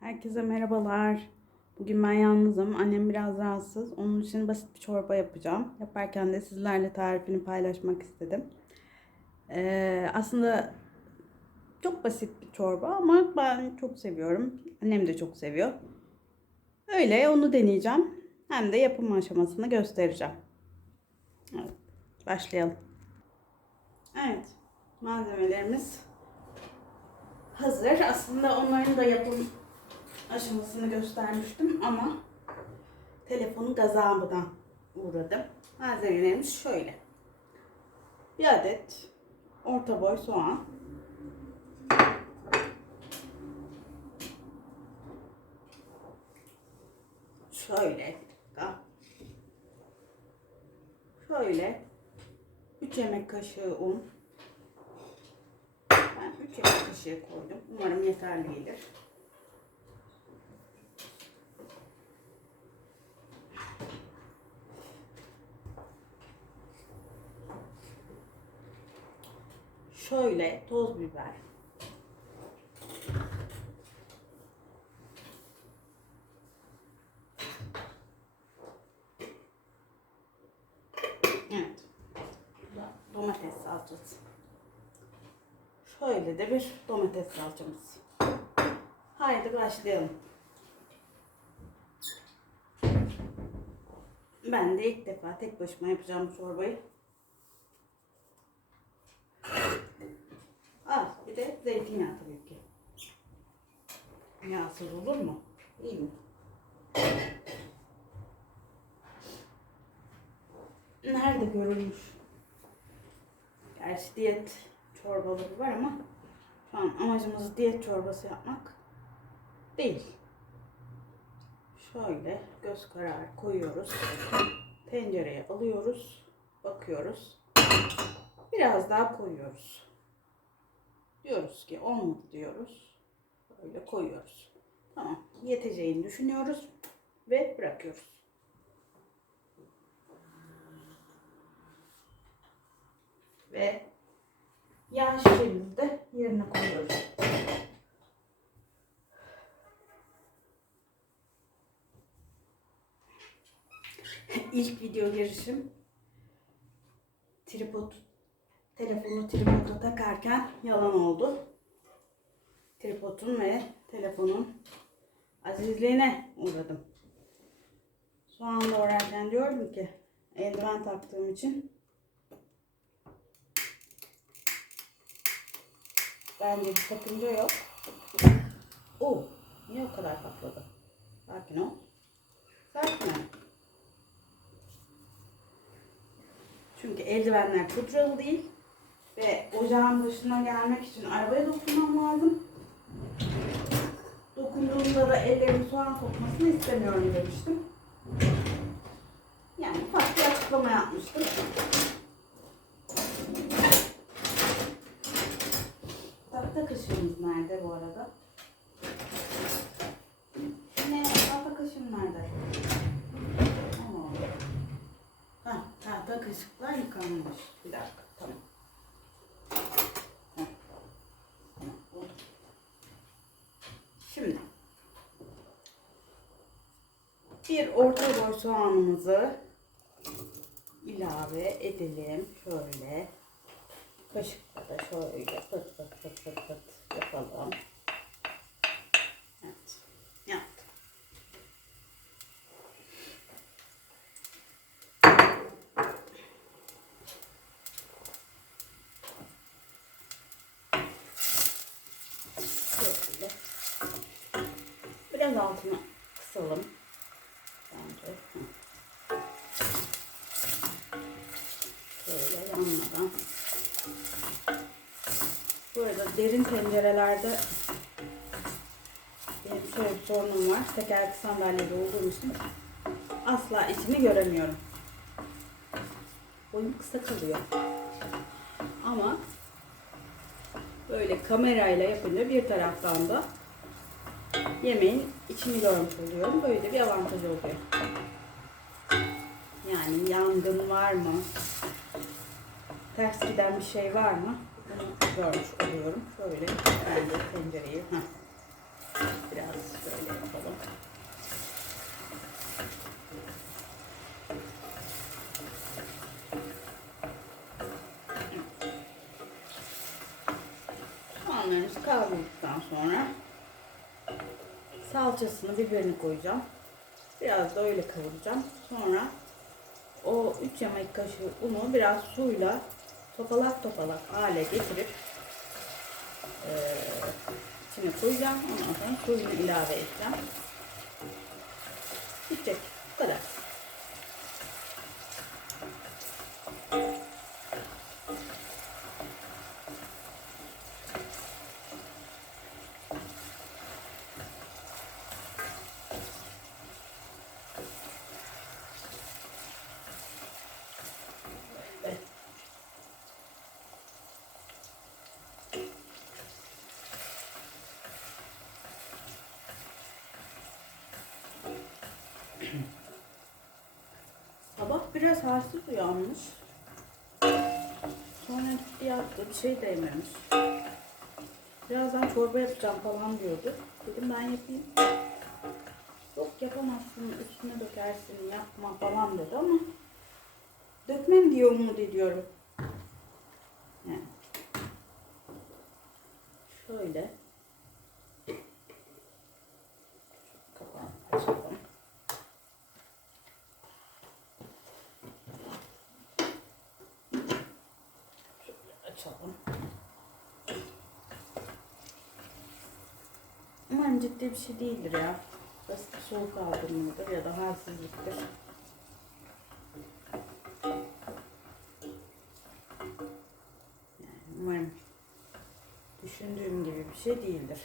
Herkese merhabalar. Bugün ben yalnızım. Annem biraz rahatsız. Onun için basit bir çorba yapacağım. Yaparken de sizlerle tarifini paylaşmak istedim. Ee, aslında çok basit bir çorba ama ben çok seviyorum. Annem de çok seviyor. Öyle onu deneyeceğim. Hem de yapım aşamasını göstereceğim. Evet, başlayalım. Evet, malzemelerimiz hazır. Aslında onların da yapım aşamasını göstermiştim ama telefonun gazabına uğradım. Malzemelerimiz şöyle. Bir adet orta boy soğan. Şöyle. Şöyle 3 yemek kaşığı un. Ben 3 yemek kaşığı koydum. Umarım yeterli gelir. Şöyle toz biber. Evet. Domates salçası. Şöyle de bir domates salçamız. Haydi başlayalım. Ben de ilk defa tek başıma yapacağım çorbayı. Az bir de zeytinyağı tabii ki. Yağsız olur mu? İyi mi? Nerede görülmüş? Gerçi diyet çorbaları var ama şu an amacımız diyet çorbası yapmak değil. Şöyle göz kararı koyuyoruz. Tencereye alıyoruz. Bakıyoruz. Biraz daha koyuyoruz. Diyoruz ki olmadı diyoruz. Böyle koyuyoruz. Tamam. Yeteceğini düşünüyoruz ve bırakıyoruz. Ve yağ şişemizi de yerine koyuyoruz. İlk video girişim tripod telefonu tripoda takarken yalan oldu. Tripodun ve telefonun azizliğine uğradım. Soğan doğrarken diyordum ki eldiven taktığım için bence bir sakınca yok. Oo, niye o kadar patladı? Sakin ol. Sakin ol. Çünkü eldivenler pudralı değil. Ve ocağın başına gelmek için arabaya dokunmam lazım. Dokunduğumda da ellerim soğan kokmasını istemiyorum demiştim. Yani ufak bir açıklama yapmıştım. Tahta kaşığımız nerede bu arada? Ne? Tahta kaşığım nerede? Aa. Ha, tahta kaşıklar yıkanmış. Bir dakika, tamam. Heh. Tamam, oldu. Şimdi bir orta boy soğanımızı ilave edelim. Şöyle kaşıkla da şöyle pıt pıt pıt pıt pıt yapalım. Evet, yaptım. Şöyle. Biraz altını kısalım. Derin tencerelerde benim şöyle bir sorunum var. Tekerlekli sandalyede olduğum için asla içini göremiyorum. Boyum kısa kalıyor. Ama böyle kamerayla yapınca bir taraftan da yemeğin içini görmüş oluyorum. Böyle bir avantaj oluyor. Yani yangın var mı? Ters giden bir şey var mı? görmüş oluyorum. Şöyle ben de tencereyi biraz şöyle yapalım. Soğanlarımız kavrulduktan sonra salçasını, biberini koyacağım. Biraz da öyle kavuracağım. Sonra o 3 yemek kaşığı unu biraz suyla topalak topalak hale getirip eee içine koyacağım. Ondan sonra suyunu ilave edeceğim. Bitecek. Bu kadar. Evet. Sabah biraz halsiz uyanmış. Sonra gitti yattı. Bir şey de yememiş. Birazdan çorba yapacağım falan diyordu. Dedim ben yapayım. Yok yapamazsın, üstüne dökersin, yapma falan dedi ama dökmem diye umut ediyorum. Yani. Şöyle. Kapağını açalım. Şöyle açalım. Umarım ciddi bir şey değildir ya. Basit bir soğuk algınlığıdır ya da halsizliktir. Yani umarım düşündüğüm gibi bir şey değildir.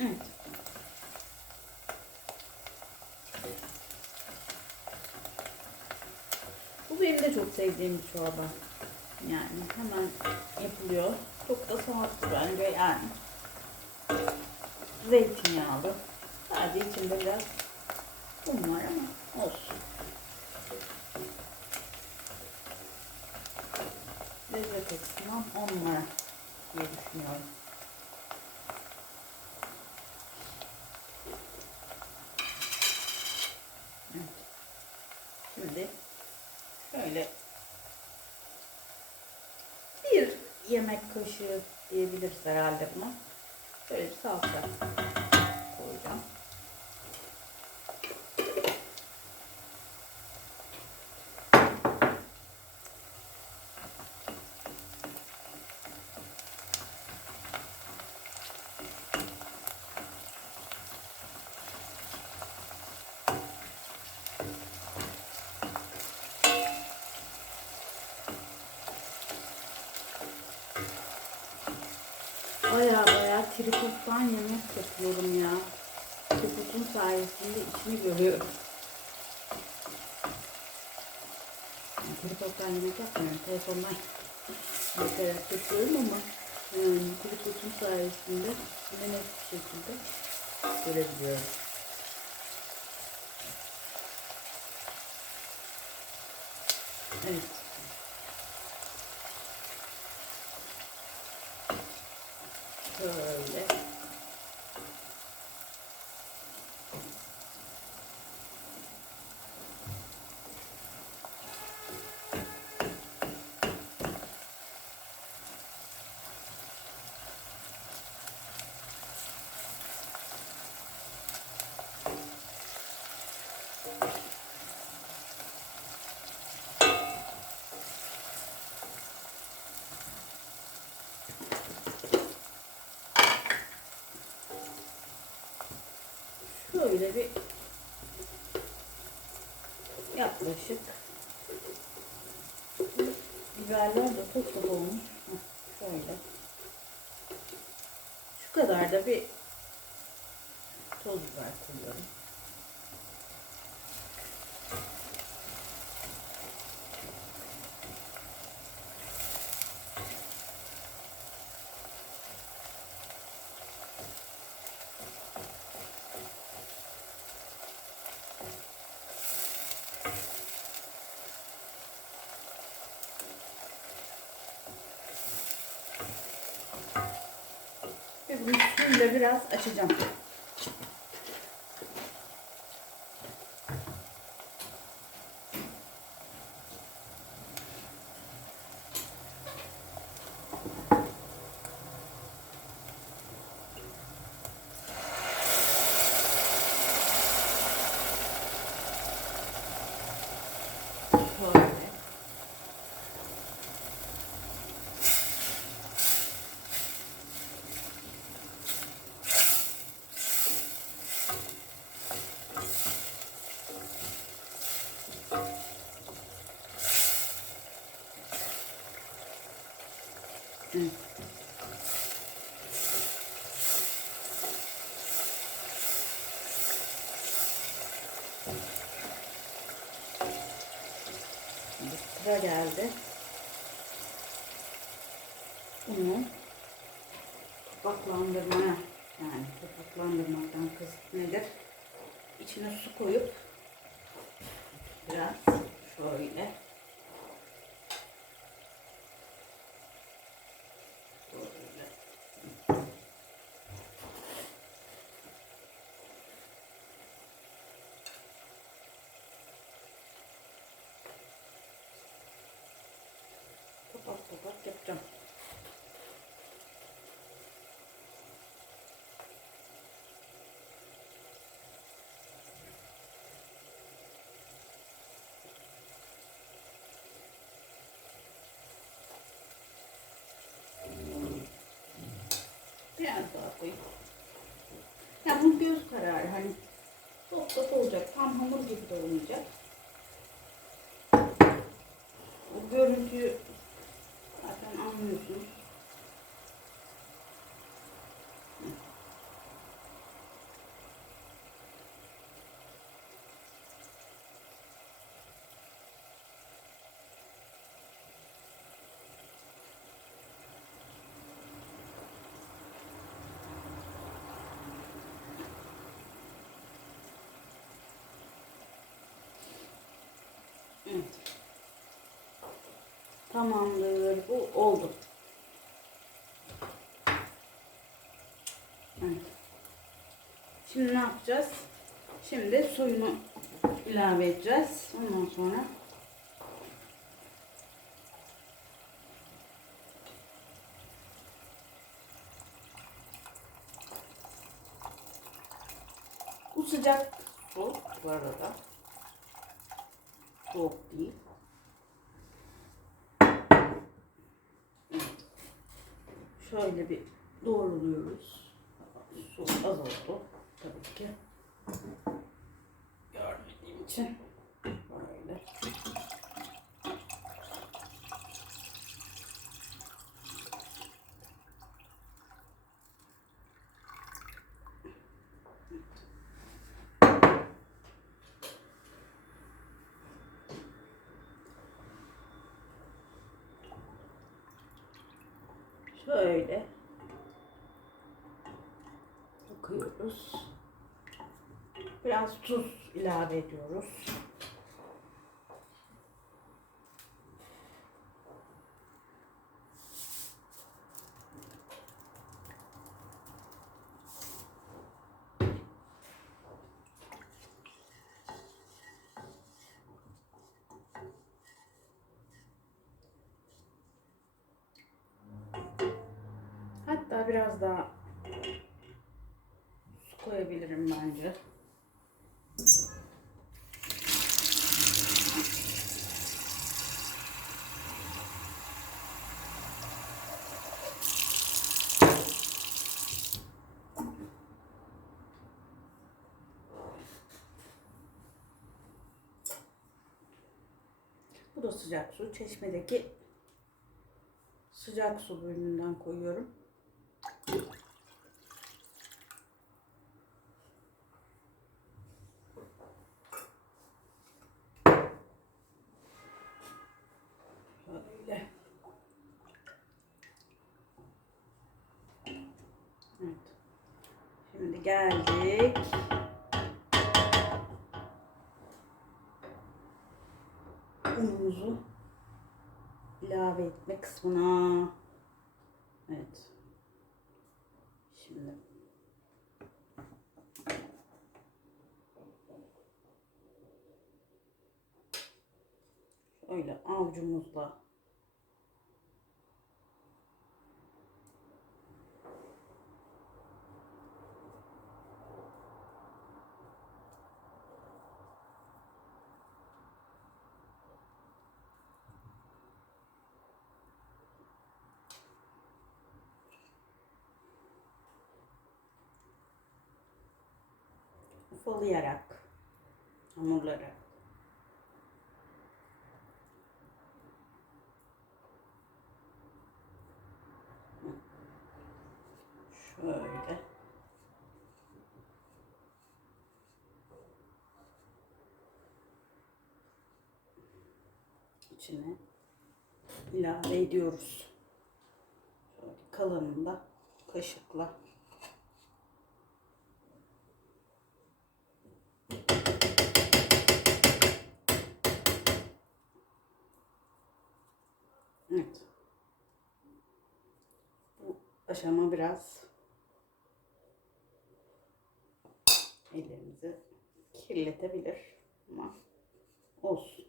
Evet. Bu benim de çok sevdiğim bir çorba. Yani hemen yapılıyor. Çok da sağlıklı bence yani. Zeytinyağlı. Sadece içinde biraz un var ama olsun. Lezzet açısından on numara diye düşünüyorum. Şimdi şöyle bir yemek kaşığı diyebiliriz herhalde buna. Şöyle bir salça koyacağım. Baya baya tripoddan yemek yapıyorum ya. Tripodun sayesinde içini görüyorum. Yani tripoddan yemek yapmıyorum. Telefondan bakarak yapıyorum ama yani tripodun sayesinde yine net bir şekilde görebiliyorum. Evet. Şöyle. Şöyle bir yaklaşık biberler de çok çok olmuş. Şöyle. Şu kadar da bir toz biber koyuyorum. Bunu suyla biraz açacağım. Şöyle. Evet. Şimdi sıra geldi. Bunu topaklandırmaya yani topaklandırmaktan kasıt nedir? İçine su koyup biraz şöyle böyle topak topak yapacağım. Biraz daha koyayım. Ya bu göz kararı hani çok çok olacak. Tam hamur gibi de olmayacak. O görüntüyü zaten anlıyorsunuz. Evet. Tamamdır. Bu oldu. Evet. Şimdi ne yapacağız? Şimdi suyunu ilave edeceğiz. Ondan sonra bu sıcak su bu arada. Soğuk değil. Şöyle bir doğruluyoruz. Su az oldu tabii ki. Görmediğim için. Böyle. Şöyle kokuyoruz. Biraz tuz ilave ediyoruz. Biraz daha su koyabilirim bence. Bu da sıcak su. Çeşmedeki sıcak su bölümünden koyuyorum. kısmına. Evet. Şimdi. Öyle avcumuzla ufalayarak hamurları şöyle içine ilave ediyoruz. Kalanını da kaşıkla Evet. Bu aşama biraz ellerimizi kirletebilir ama olsun.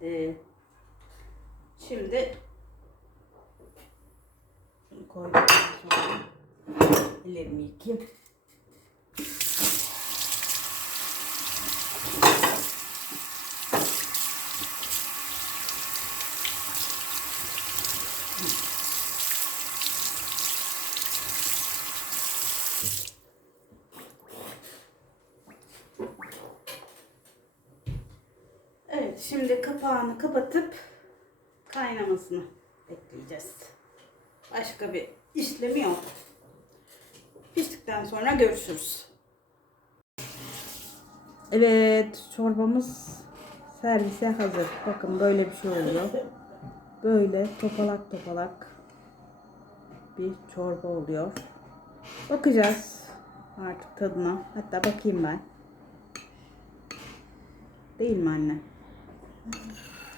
Evet. Şimdi koyduktan sonra ellerimi yıkayayım. Evet, şimdi kapağını kapatıp kaynamasını bekleyeceğiz. Başka bir işlemi yok. Piştikten sonra görüşürüz. Evet, çorbamız servise hazır. Bakın böyle bir şey oluyor. Böyle topalak topalak bir çorba oluyor. Bakacağız artık tadına. Hatta bakayım ben. Değil mi anne?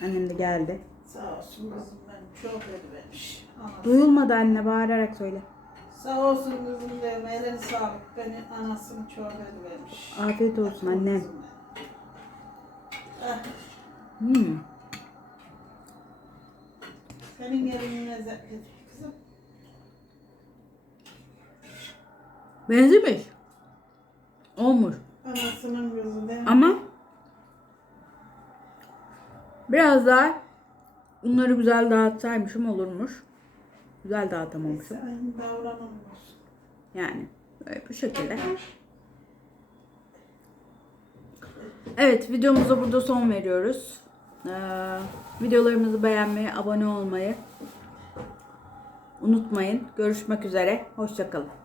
Annem de geldi. Sağ olsun kızım ben çok ödemiş. Duyulmadı anne bağırarak söyle. Sağ olsun kızım dedim elin sağlık. Beni anasını çok ödemiş. Afiyet olsun annem. Ah, Hmm. senin elin lezzetli kızım. Benzemiş. Olmuş. Anasının kızı değil mi? Ama biraz daha bunları güzel dağıtsaymışım olurmuş. Güzel dağıtamamışım. Olsun. Yani böyle bu şekilde. Evet videomuza burada son veriyoruz. Ee, videolarımızı beğenmeyi, abone olmayı unutmayın. Görüşmek üzere. Hoşçakalın.